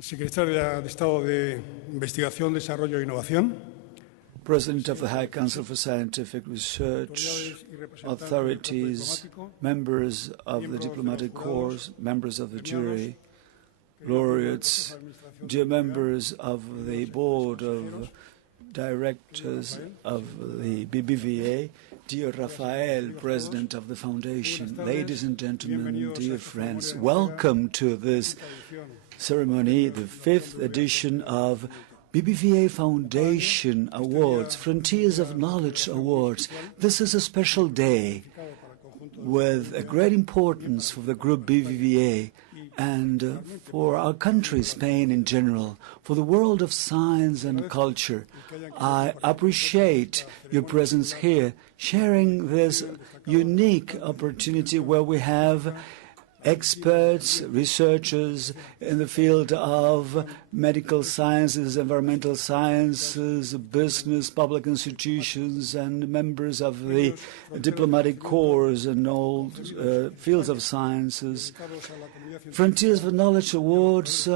Secretaria de Estado de Investigación, Desarrollo e Innovación, President of the High Council for Scientific Research, authorities, members of the diplomatic corps, members of the jury, laureates, dear members of the board of directors of the BBVA, dear Rafael, President of the Foundation, ladies and gentlemen, dear friends, welcome to this ceremony, the 5th edition of BBVA Foundation Awards, Frontiers of Knowledge Awards. This is a special day with a great importance for the group BBVA and for our country, Spain in general, for the world of science and culture. I appreciate your presence here, sharing this unique opportunity where we have experts, researchers in the field of medical sciences, environmental sciences, business, public institutions, and members of the diplomatic corps and all fields of sciences. Frontiers for Knowledge Awards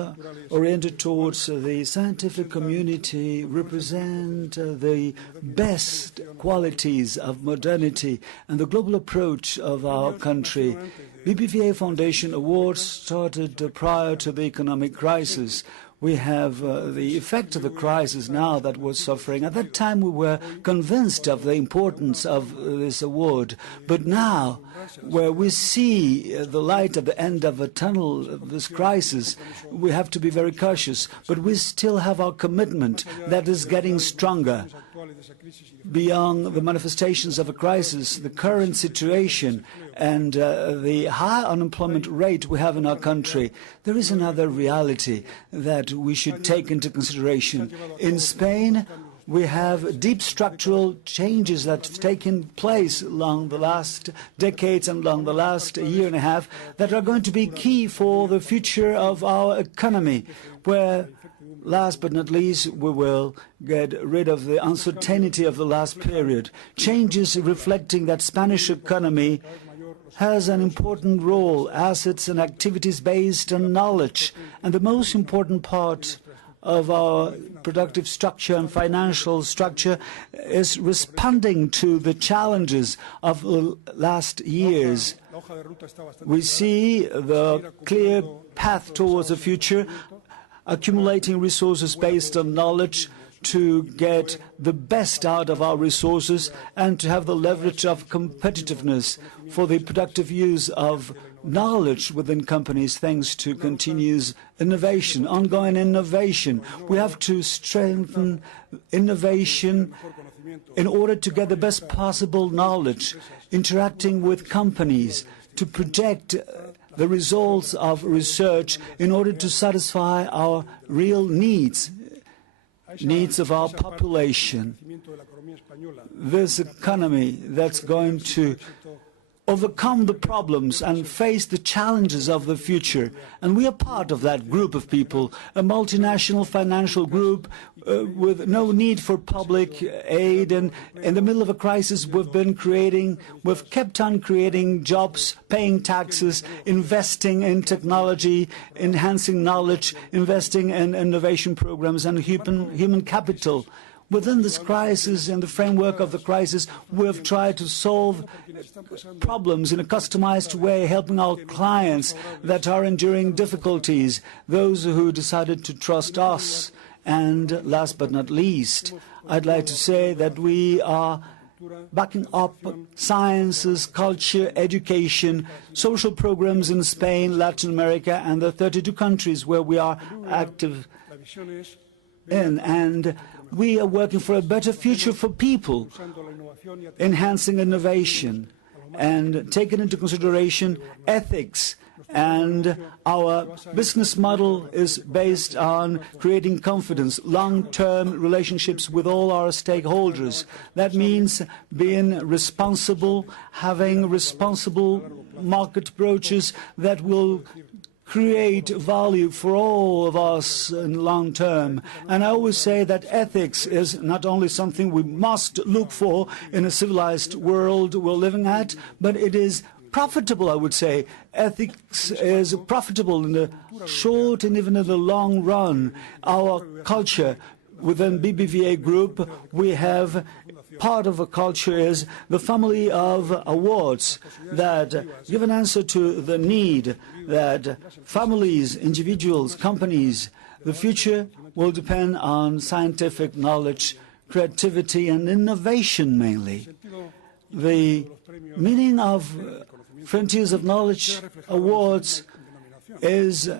oriented towards the scientific community represent the best qualities of modernity and the global approach of our country. BBVA Foundation Awards started prior to the economic crisis. We have the effect of the crisis now that we're suffering. At that time, we were convinced of the importance of this award. But now, where we see the light at the end of a tunnel of this crisis, we have to be very cautious. But we still have our commitment that is getting stronger. Beyond the manifestations of a crisis, the current situation and the high unemployment rate we have in our country, there is another reality that we should take into consideration. In Spain, we have deep structural changes that have taken place along the last decades and along the last year and a half that are going to be key for the future of our economy, where last but not least, we will get rid of the uncertainty of the last period. Changes reflecting that Spanish economy has an important role, assets and activities based on knowledge. And the most important part of our productive structure and financial structure is responding to the challenges of the last years. We see the clear path towards the future, accumulating resources based on knowledge to get the best out of our resources and to have the leverage of competitiveness for the productive use of knowledge within companies thanks to continuous innovation, ongoing innovation. We have to strengthen innovation in order to get the best possible knowledge, interacting with companies to project the results of research in order to satisfy our real needs of our population. This economy that's going to overcome the problems and face the challenges of the future. And we are part of that group of people, a multinational financial group with no need for public aid. And in the middle of a crisis, we've kept on creating jobs, paying taxes, investing in technology, enhancing knowledge, investing in innovation programs and human capital. Within this crisis, in the framework of the crisis, we have tried to solve problems in a customized way, helping our clients that are enduring difficulties, those who decided to trust us. And last but not least, I'd like to say that we are backing up sciences, culture, education, social programs in Spain, Latin America, and the 32 countries where we are active in. And we are working for a better future for people, enhancing innovation and taking into consideration ethics. And our business model is based on creating confidence, long-term relationships with all our stakeholders. That means being responsible, having responsible market approaches that will create value for all of us in the long term. And I always say that ethics is not only something we must look for in a civilized world we're living at, but it is profitable, I would say. Ethics is profitable in the short and even in the long run. Our culture within BBVA Group, we have part of a culture is the family of awards that give an answer to the need that families, individuals, companies, the future will depend on scientific knowledge, creativity and innovation mainly. The meaning of Frontiers of Knowledge Awards is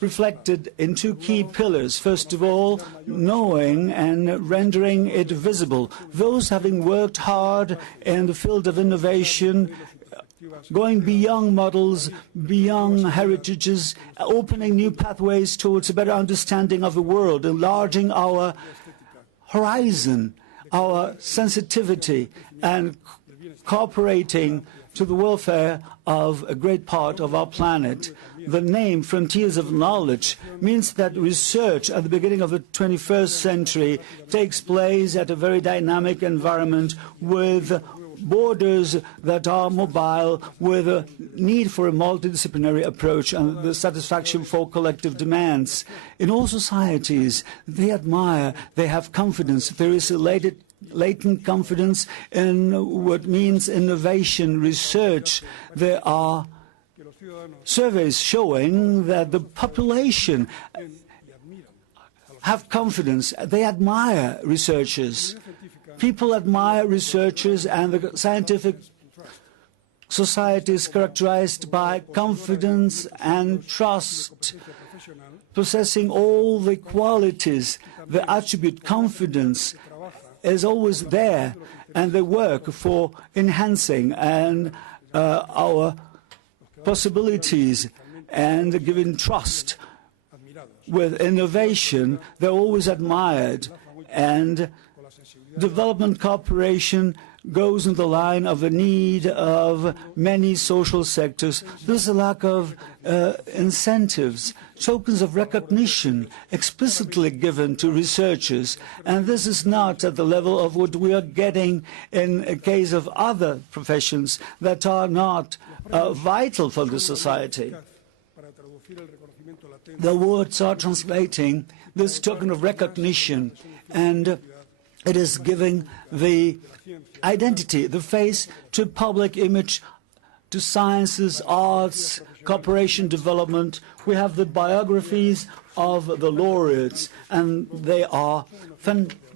reflected in two key pillars. First of all, knowing and rendering it visible. Those having worked hard in the field of innovation, going beyond models, beyond heritages, opening new pathways towards a better understanding of the world, enlarging our horizon, our sensitivity, and cooperating to the welfare of a great part of our planet. The name Frontiers of Knowledge means that research at the beginning of the 21st century takes place at a very dynamic environment with borders that are mobile, with a need for a multidisciplinary approach and the satisfaction for collective demands. In all societies, they admire, they have confidence. There is a latent confidence in what means innovation, research. There are surveys showing that the population have confidence. They admire researchers. People admire researchers, and the scientific society is characterized by confidence and trust, possessing all the qualities, the attribute confidence is always there, and they work for enhancing and our possibilities and giving trust. With innovation, they're always admired, and development cooperation goes in the line of the need of many social sectors. There's a lack of incentives, tokens of recognition explicitly given to researchers, and this is not at the level of what we are getting in a case of other professions that are not vital for the society. The words are translating this token of recognition, and it is giving the identity, the face to public image, to sciences, arts, cooperation, development. We have the biographies of the laureates, and they are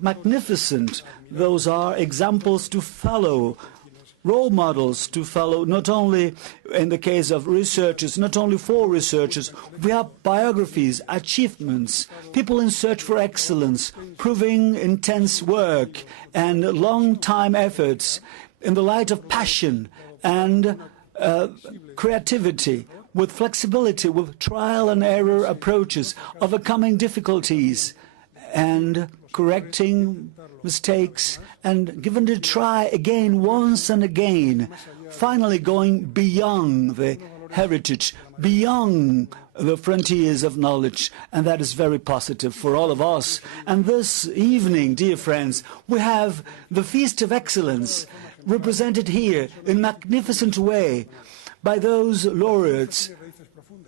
magnificent. Those are examples to follow, role models to follow, not only in the case of researchers, not only for researchers. We have biographies, achievements, people in search for excellence, proving intense work and long-time efforts in the light of passion and creativity, with flexibility, with trial and error approaches, overcoming difficulties and correcting mistakes and giving it a try again, once and again, finally going beyond the heritage, beyond the frontiers of knowledge, and that is very positive for all of us. And this evening, dear friends, we have the Feast of Excellence represented here in a magnificent way by those laureates,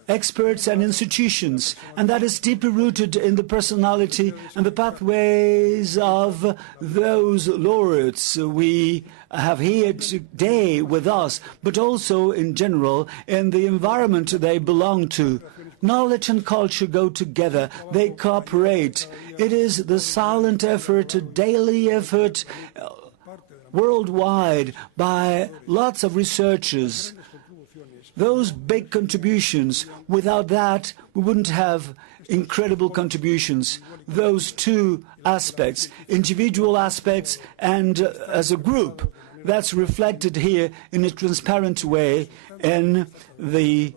experts and institutions, and that is deeply rooted in the personality and the pathways of those laureates we have here today with us, but also in general in the environment they belong to. Knowledge and culture go together, they cooperate. It is the silent effort, a daily effort worldwide by lots of researchers. Those big contributions, without that, we wouldn't have incredible contributions. Those two aspects, individual aspects and as a group, that's reflected here in a transparent way in the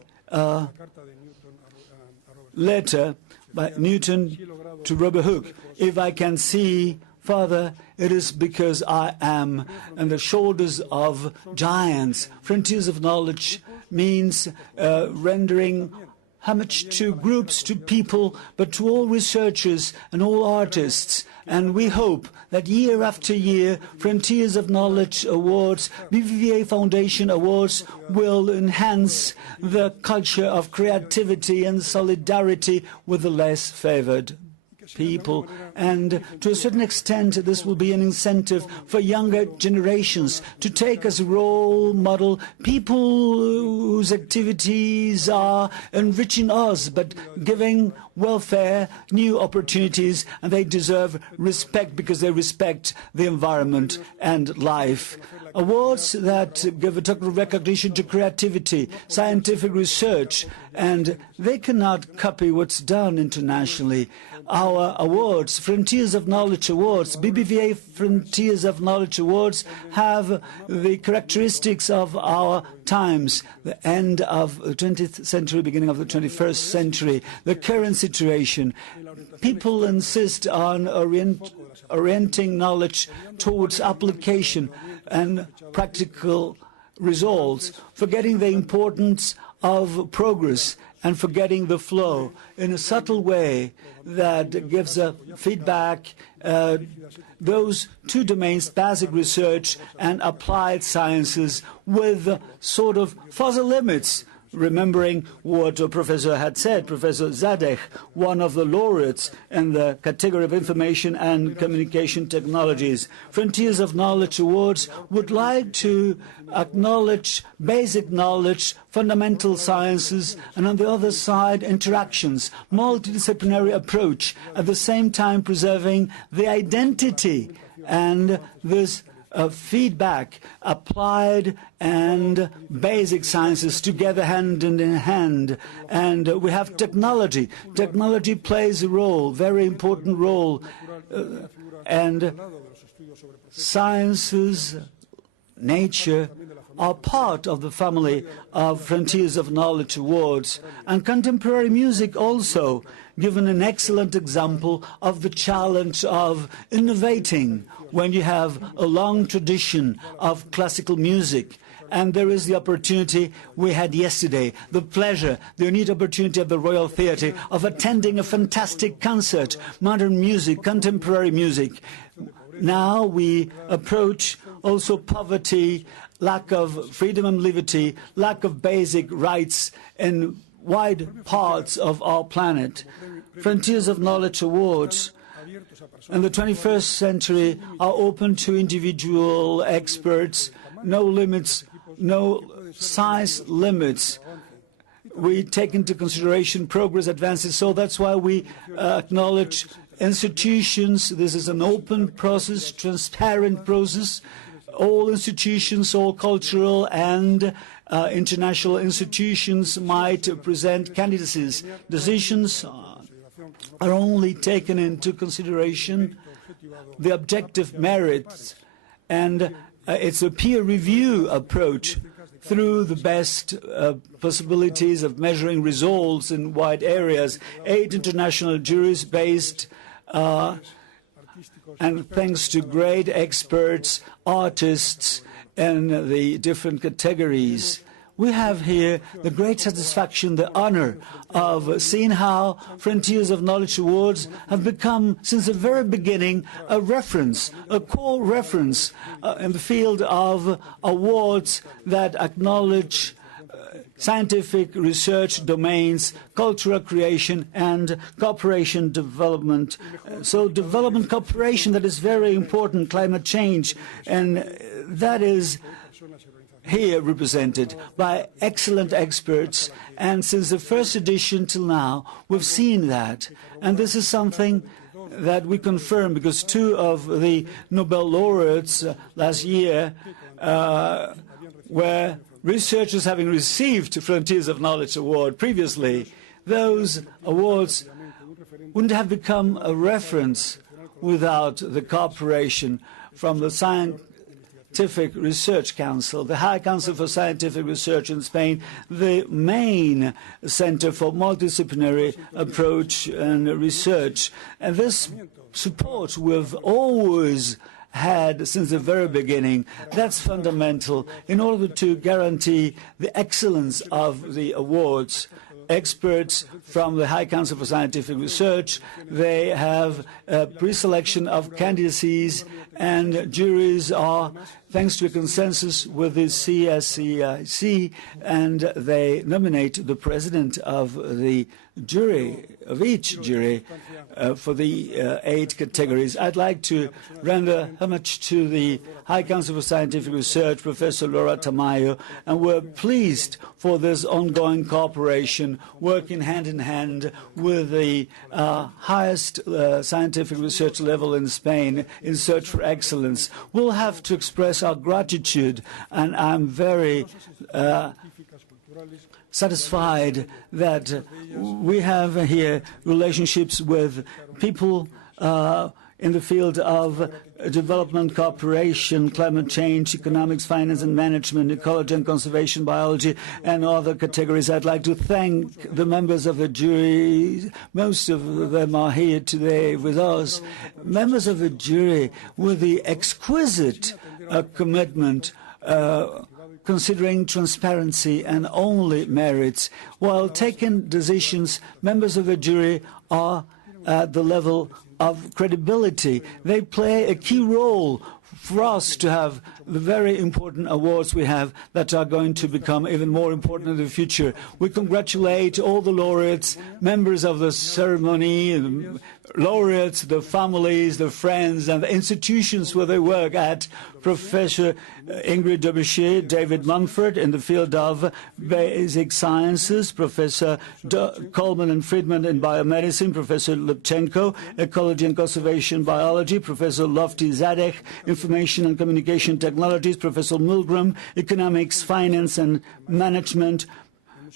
letter by Newton to Robert Hooke. If I can see, Father, it is because I am on the shoulders of giants. Frontiers of knowledge means rendering how much to groups, to people, but to all researchers and all artists. And we hope that year after year, Frontiers of Knowledge Awards, BBVA Foundation Awards will enhance the culture of creativity and solidarity with the less favored people. And to a certain extent, this will be an incentive for younger generations to take as a role model people whose activities are enriching us, but giving welfare, new opportunities, and they deserve respect because they respect the environment and life. Awards that give a total recognition to creativity, scientific research, and they cannot copy what's done internationally. Our awards, Frontiers of Knowledge Awards, BBVA Frontiers of Knowledge Awards, have the characteristics of our times, the end of the 20th century, beginning of the 21st century, the current situation. People insist on orienting knowledge towards application and practical results, forgetting the importance of progress and forgetting the flow in a subtle way that gives a feedback. Those two domains, basic research and applied sciences, with sort of fuzzy limits, remembering what a professor had said, Professor Zadeh, one of the laureates in the category of information and communication technologies. Frontiers of Knowledge Awards would like to acknowledge basic knowledge, fundamental sciences, and on the other side, interactions, multidisciplinary approach, at the same time preserving the identity and this feedback, applied and basic sciences together hand in hand. And we have technology. Technology plays a role, very important role, and sciences, nature, are part of the family of Frontiers of Knowledge Awards. And contemporary music also, given an excellent example of the challenge of innovating when you have a long tradition of classical music. And there is the opportunity we had yesterday, the pleasure, the unique opportunity of the Royal Theatre of attending a fantastic concert, modern music, contemporary music. Now we approach also poverty, lack of freedom and liberty, lack of basic rights in wide parts of our planet. Frontiers of Knowledge Awards in the 21st century are open to individual experts, no limits, no size limits. We take into consideration progress, advances, so that's why we acknowledge institutions. This is an open process, transparent process. All institutions, all cultural and international institutions might present candidacies. Decisions are only taken into consideration the objective merits, and it's a peer review approach through the best possibilities of measuring results in wide areas. 8 international juries based and thanks to great experts, artists in the different categories. We have here the great satisfaction, the honor of seeing how Frontiers of Knowledge Awards have become, since the very beginning, a reference, a core reference in the field of awards that acknowledge scientific research domains, cultural creation, and cooperation development. So development cooperation, that is very important, climate change, and that is here represented by excellent experts. And since the first edition till now, we've seen that. And this is something that we confirm, because 2 of the Nobel laureates last year were researchers having received Frontiers of Knowledge Award previously. Those awards wouldn't have become a reference without the cooperation from the Scientific Research Council, the High Council for Scientific Research in Spain, the main center for multidisciplinary approach and research. And this support we've always had since the very beginning. That's fundamental in order to guarantee the excellence of the awards. experts from the High Council for Scientific Research. They have a pre-selection of candidacies, and juries are, thanks to a consensus with the CSCIC, and they nominate the president of the jury, of each jury, for the 8 categories. I'd like to render homage to the High Council for Scientific Research, Professor Laura Tamayo, and we're pleased for this ongoing cooperation, working hand in hand with the highest scientific research level in Spain in search for excellence. We'll have to express our gratitude, and I'm very satisfied that we have here relationships with people in the field of development cooperation, climate change, economics, finance and management, ecology and conservation, biology, and other categories. I'd like to thank the members of the jury. Most of them are here today with us. Members of the jury with the exquisite commitment considering transparency and only merits. While taking decisions, members of the jury are at the level of credibility. They play a key role for us to have the very important awards we have that are going to become even more important in the future. We congratulate all the laureates, members of the ceremony, laureates, the families, the friends, and the institutions where they work at. Professor Ingrid Derbyshire, David Munford in the field of basic sciences, Professor Coleman and Friedman in biomedicine, Professor Lubchenko, ecology and conservation biology, Professor Lofty Zadek, information and communication technologies, Professor Milgram, economics, finance and management,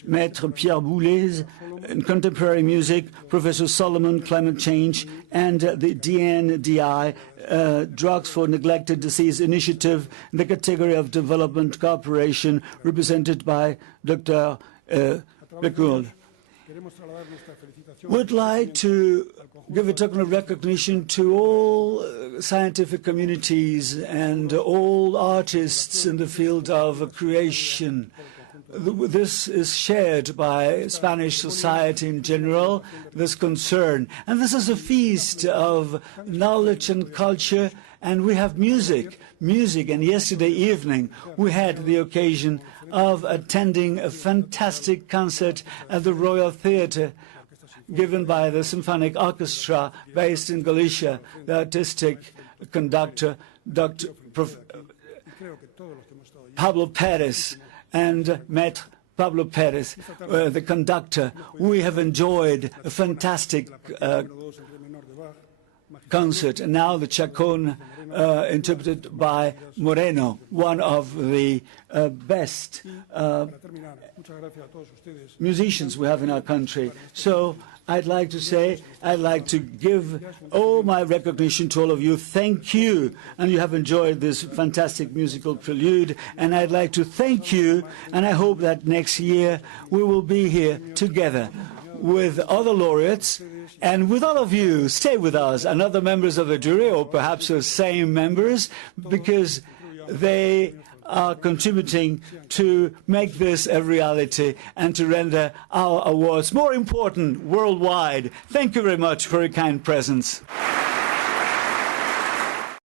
Maître Pierre Boulez, in contemporary music, Professor Solomon, climate change, and the DNDI, Drugs for Neglected Disease Initiative, in the category of development cooperation, represented by Dr. Becoul. We'd like to give a token of recognition to all scientific communities and all artists in the field of creation. This is shared by Spanish society in general, this concern. And this is a feast of knowledge and culture, and we have music. And yesterday evening, we had the occasion of attending a fantastic concert at the Royal Theatre, given by the Symphonic Orchestra based in Galicia, the artistic conductor, Dr. Pablo Perez, and Maître Pablo Perez, the conductor. We have enjoyed a fantastic concert. And now the Chacón, interpreted by Moreno, one of the best musicians we have in our country. So I'd like to give all my recognition to all of you. Thank you. And you have enjoyed this fantastic musical prelude. And I'd like to thank you. And I hope that next year we will be here together with other laureates and with all of you. Stay with us and other members of the jury, or perhaps the same members, because they are contributing to make this a reality and to render our awards more important worldwide. Thank you very much for your kind presence.